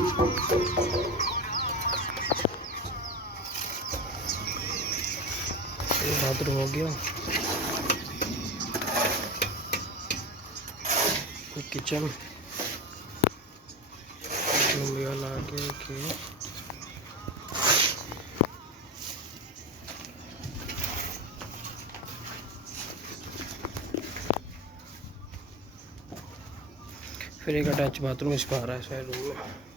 ये बाथरूम हो गया। किचन आगे के फिर एक अटैच बाथरूम इसका आ रहा है शायद रूम में।